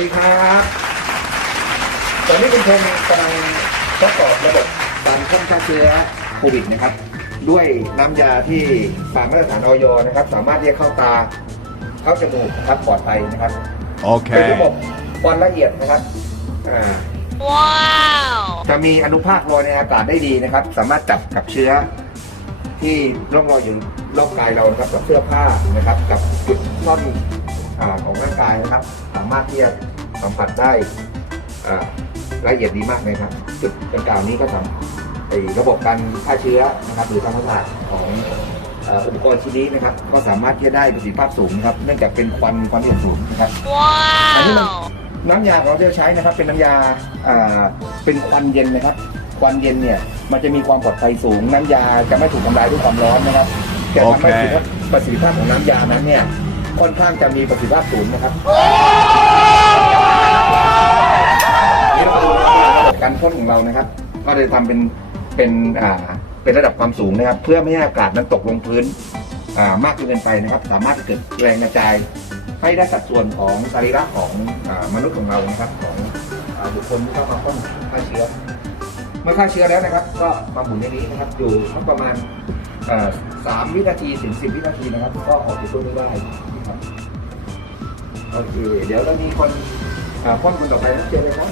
ดีครับ ตอนนี้คุณพงศ์กำลังทดสอบระบบการพ่นฆ่าเชื้อโควิดนะครับ ด้วยน้ำยาที่ผ่านมาตรฐานออยนะครับ สามารถเรียกเข้าตา เข้าจมูกนะครับปลอดภัยนะครับ โอเค เป็นระบบปอนละเอียดนะครับ อ่า ว้าว จะมีอนุภาคลอยในอากาศได้ดีนะครับ สามารถจับกับเชื้อ ที่ร่องรอยอยู่รอบกายเรานะครับกับเสื้อผ้านะครับ กับจุดร่อนอาของ กายนะครับ สามารถที่จะสัมผัสได้อ่าละเอียดดีมากเลยครับ จุดดังกล่าวนี้ก็ทำไอ้ระบบการฆ่าเชื้อนะครับ หรือการทำลายของเอ่ออุปกรณ์ชิ้นนี้นะครับ ก็สามารถที่จะได้ประสิทธิภาพสูงนะครับ เนื่องจากเป็นควันความละเอียดสูงนะครับอันนี้มัน Wow! น้ำยาของเราที่เราใช้นะครับ เป็นน้ำยาอ่าเป็นควันเย็นนะครับ ควันเย็นเนี่ยมันจะมีความปลอดภัยสูง น้ำยาจะไม่ถูกทำลายด้วยความร้อนนะครับจะทำให้โอเคประสิทธิภาพของน้ำยานั้นเนี่ย ค่อนข้างจะมีประสิทธิภาพสูงนะครับนี่เราดูระบบการพ่นของเรานะครับ ก็เลยทำเป็นเป็นอ่าเป็นระดับความสูงนะครับ เพื่อไม่ให้อากาศนั้นตกลงพื้นอ่ามากจนเกินไปนะครับ สามารถจะเกิดแรงกระจายให้ได้สัดส่วนของสรีระของอมนุษย์ของเรานะครับ ของอบุคคลที่เข้ามาพ่นฆ่าเชื้อ เมื่อฆ่าเชื้อแล้วนะครับ ก็มาหมุนในนี้นะครับอยู่สักประมาณสามวินาทีถึงสิบวินาทีนะครับ ก็ออกจากตัวนี้ได้ นะครับ โอเค เดี๋ยวเรามีคนอ่าพ่นคนต่อไปนะเจอเลยครับ